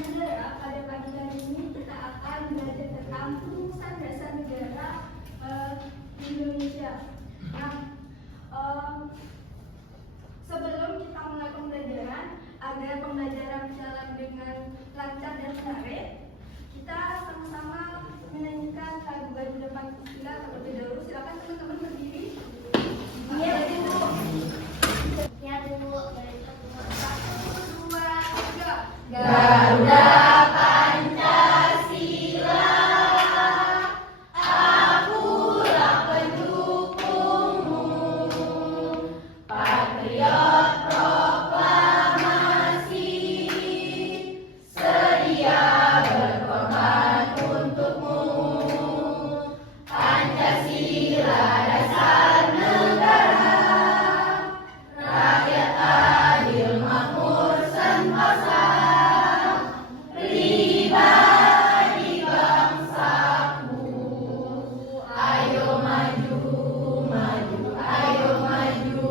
Saudara, pada pagi hari ini kita akan belajar tentang rumusan dasar negara Indonesia. Nah, sebelum kita mulai pembelajaran, agar pembelajaran berjalan dengan lancar dan menarik, kita sama-sama menyanyikan lagu Garuda Pancasila terlebih dahulu. Silakan teman-teman berdiri. Iya, Bu. Ya, Bu. Satu, dua, tiga. Garuda Pancasila, akulah pendukungmu, patriot proklamasi, sedia berkorban untukmu. Pancasila dasar negara, rakyat adil makmur sentosa, pribadi bangsaku. Ayo maju, maju, ayo maju,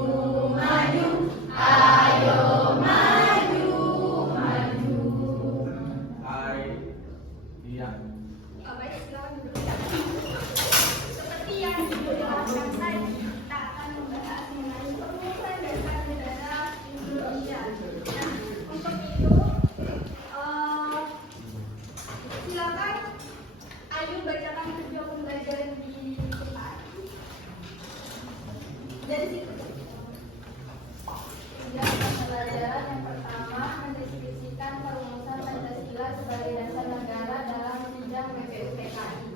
maju, ayo maju, maju. Iya. Baik, silakan duduk. Seperti yang dijelaskan tadi, kita akan membahas mengenai rumusan dasar negara Indonesia. Nah, untuk itu, silakan Ayu bacakan tujuan pembelajaran di depan. Dari situ. Tujuan pembelajaran yang pertama mendeskripsikan perumusan Pancasila sebagai dasar negara dalam bidang PPUPKI.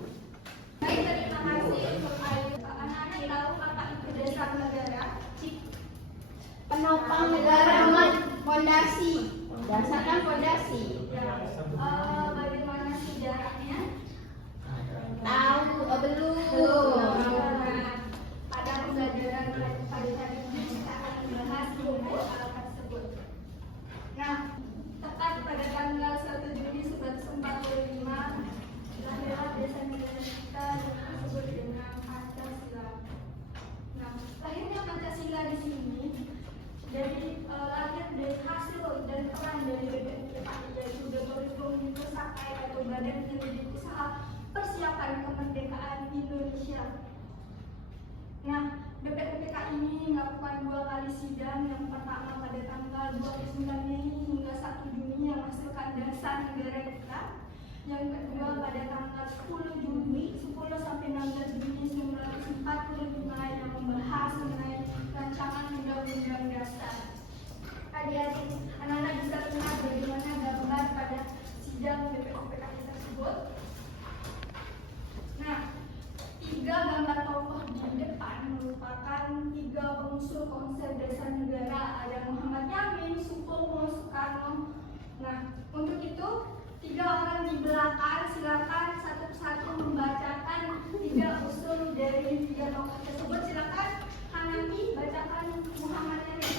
Baik, terima kasih untuk Ayu. Anak-anak tahu apa itu dasar negara? Penopang negara, fondasi, dasarkan fondasi. Ya. Bagaimana sejarahnya? Tahu belum? Pada pembelajaran pada hari ini kita akan membahas buku tersebut. Nah, tepat pada tanggal 1 Juni 1945, lahirlah dasar negara kita yang disebut dengan Pancasila. Nah, lahirnya Pancasila di sini dari lahir dari hasil dan peran dari BPUPKI, yaitu Laboratorium Pusaka atau Badan Peneliti Usaha Persiapan Kemerdekaan Indonesia. Nah, BPUPKI ini melakukan 2 kali sidang. Yang pertama pada tanggal 29 Mei hingga 1 Juni yang menghasilkan dasar negara kita. Yang kedua pada tanggal 10 Juni 10 sampai 16 Juni 1945 yang membahas mengenai rancangan undang-undang dasar. Adik-adik, anak-anak bisa lihat bagaimana gambar pada sidang BPUPKI tersebut. Nah, 3 gambar tokoh di depan merupakan 3 pengusul konsep dasar negara. Ada Muhammad Yamin, Sutomo, Soekarno. Nah, untuk itu 3 orang di belakang silakan satu-satu membacakan 3 usul dari 3 tokoh tersebut. Silakan Hanafi bacakan Muhammad Yamin.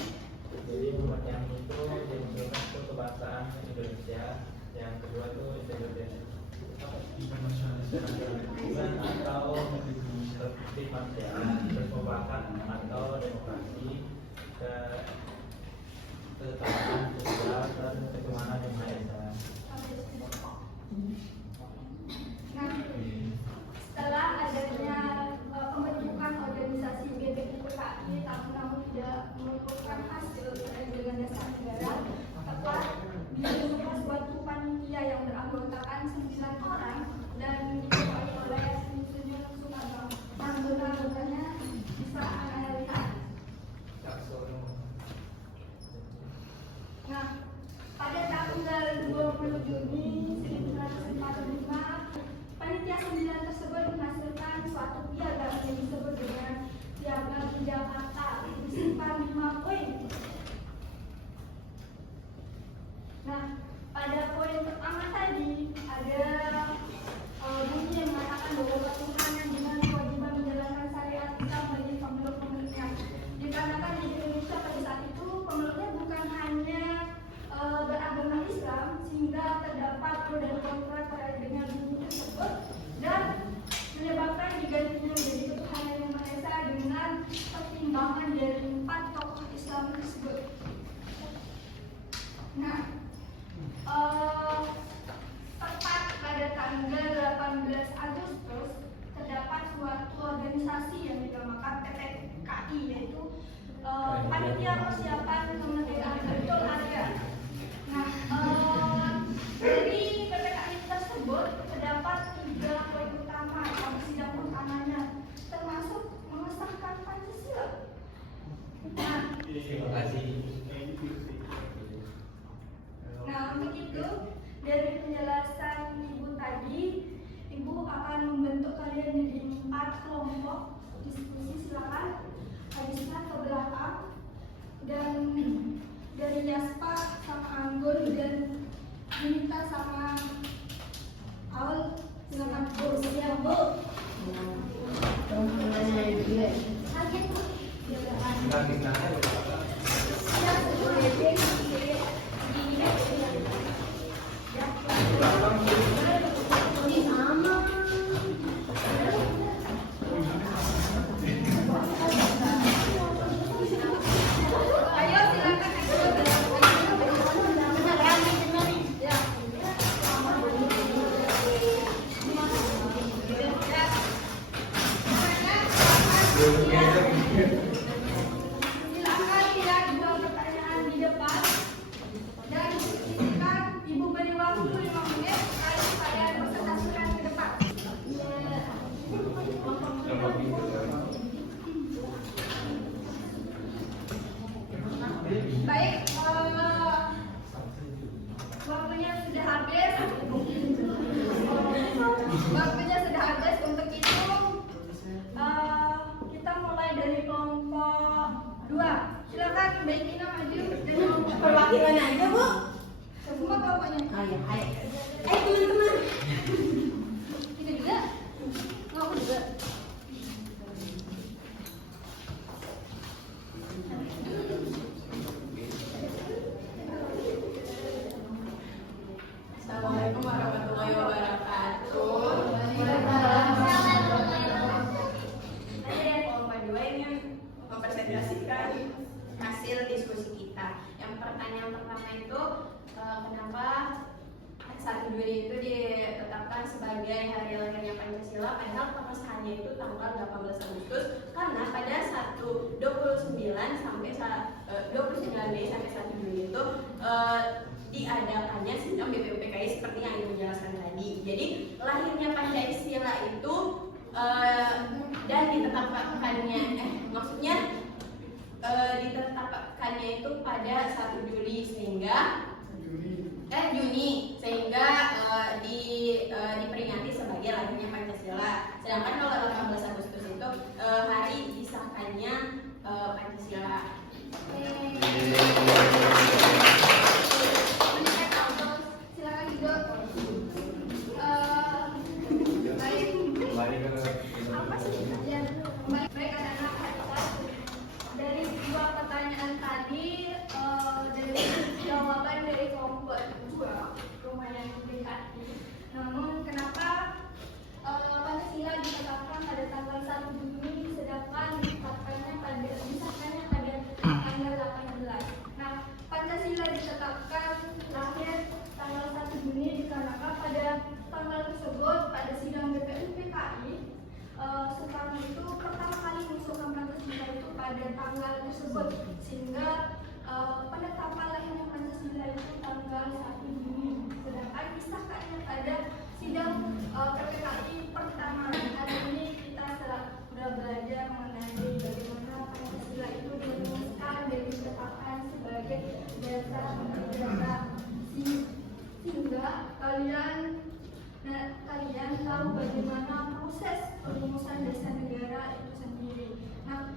Jadi Muhammad Yamin itu dimunculkan untuk kebangsaan Indonesia. Yang kedua itu integritas atau kemanusiaan, kekompakan atau demokrasi, kesetaraan sosial dan ketuhanan yang maha esa. Nah, setelah adanya pembentukan organisasi BPUPKI namun tidak merupakan hasil dengan dasar negara, tepat dibentuklah suatu panitia yang beranggotakan 9 orang dan diketuai oleh Insinyur Soekarno. Nah, anggota-anggotanya bisa anda lihat. Nah, pada tanggal 20 Juni 1945, panitia 9 tersebut menghasilkan suatu piagam yang disebut dengan Piagam Jakarta, disimpan 5 poin. Nah, pada poin pertama tadi ada bunyi yang mengatakan bahwa ketuhanan dengan kewajiban menjalankan syariat Islam bagi pemeluk-pemeluknya. Dikarenakan di Indonesia pada saat itu pemeluknya bukan hanya beragama Islam, sehingga terdapat pro dan kontra terkait dengan bunyi tersebut dan menyebabkan digantinya menjadi ketuhanan yang maha esa dengan pertimbangan dari 4 tokoh Islam tersebut. Nah, tanggal 18 Agustus terdapat suatu organisasi yang dinamakan PPKI, yaitu Panitia Persiapan Kemerdekaan. Betul ada. Nah, dari PPKI tersebut terdapat 3 poin utama pada sidang pertamanya, termasuk mengesahkan Pancasila. Nah, Terima kasih. Nah, untuk itu, dari penjelasan Ibu tadi, Ibu akan membentuk kalian jadi 4 kelompok diskusi. Silakan Aisyah ke belakang, dan dari Yaspa sama Anggun dan Minta sama Aul, silakan. Bu, siap Bu. Kaget Bu. Ayo silakan. Silakan tidak dua pertanyaan di depan, dan silakan Ibu beri waktu 5 menit kali kalian presentasikan ke depan. Baik, waktunya sudah habis. Waktunya sudah habis. Untuk itu kita mulai dari kelompok 2. Silakan Mbak Ina maju dan Perwakilannya aja, Bu. semua kelompoknya. Ayo, ayo. Teman-teman. Kita juga. Oh, aku juga. Assalamualaikum warahmatullahi wabarakatuh. Tadi ya kelompok 2 ini mempresentasikan hasil diskusi kita. Yang pertanyaan pertama itu kenapa 1 Juli itu ditetapkan sebagai hari lahirnya Pancasila, padahal pengesahannya itu tanggal 18 Agustus, karena pada 29 sampai 29 Mei sampai 1 Juli itu diadakannya sidang BPUPKI seperti yang Ibu jelaskan tadi. Jadi lahirnya Pancasila itu dan ditetapkannya ditetapkannya itu pada 1 Juli sehingga Juni sehingga diperingati sebagai lahirnya Pancasila. Sedangkan kalau 18 Agustus itu hari disahkannya Pancasila. Silakan Ibu. Baik. Apa sih? Ya, baik anak-anak. Dari 2 pertanyaan tadi, dari jawaban dari kelompok 2 lumayan mendekati. Namun kenapa Pancasila ditetapkan pada tanggal 1 Juni sedangkan disahkannya pada tanggal 18. Nah, Pancasila ditetapkan lahir tanggal 1 Juni dikarenakan pada tanggal tersebut pada sidang BPUPKI Soekarno itu pertama kali mengusulkan Pancasila itu pada tanggal tersebut, sehingga penetapan lahirnya Pancasila itu tanggal 1 Juni, sedangkan disahkannya pada sidang PPKI pertama. Hari ini kita sudah belajar mengenai bagaimana Pancasila itu dirumuskan dan ditetapkan sebagai dasar negara, sehingga kalian tahu bagaimana proses perumusan dasar negara itu sendiri. Nah,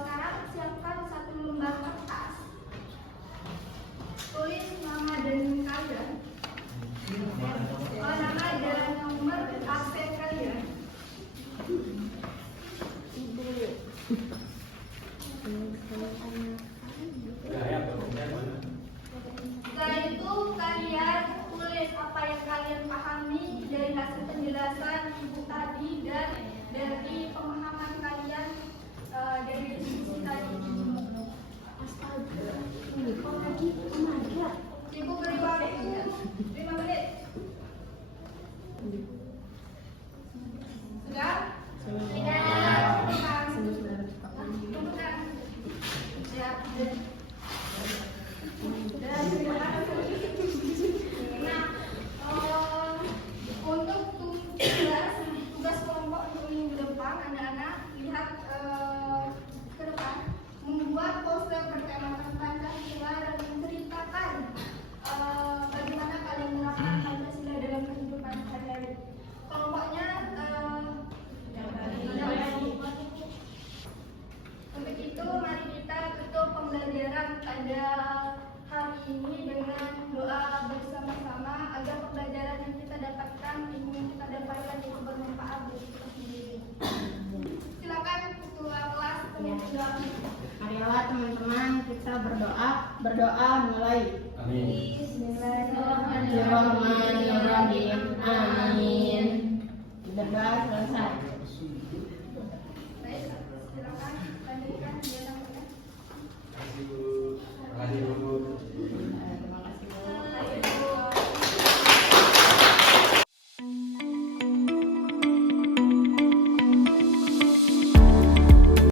sekarang siapkan 1 lembar kertas, tulis nama dan kalian, nama dan nomor KP kalian. Setelah itu kalian tulis apa yang kalian pahami dari hasil penjelasan Ibu tadi dan dari pemahaman kalian dari diskusi tadi. Ibu beri waktu 5 menit. pembelajaran pada hari ini dengan doa bersama-sama agar pembelajaran yang kita dapatkan, ilmu yang kita dapatkan itu bermanfaat bagi kita sendiri. Silakan ketua kelas memimpin doa. Marilah teman-teman kita berdoa mulai. Amin. Bismillahirrahmanirrahim. Amin. Berdoa selesai. Baik, silakan lanjutkan.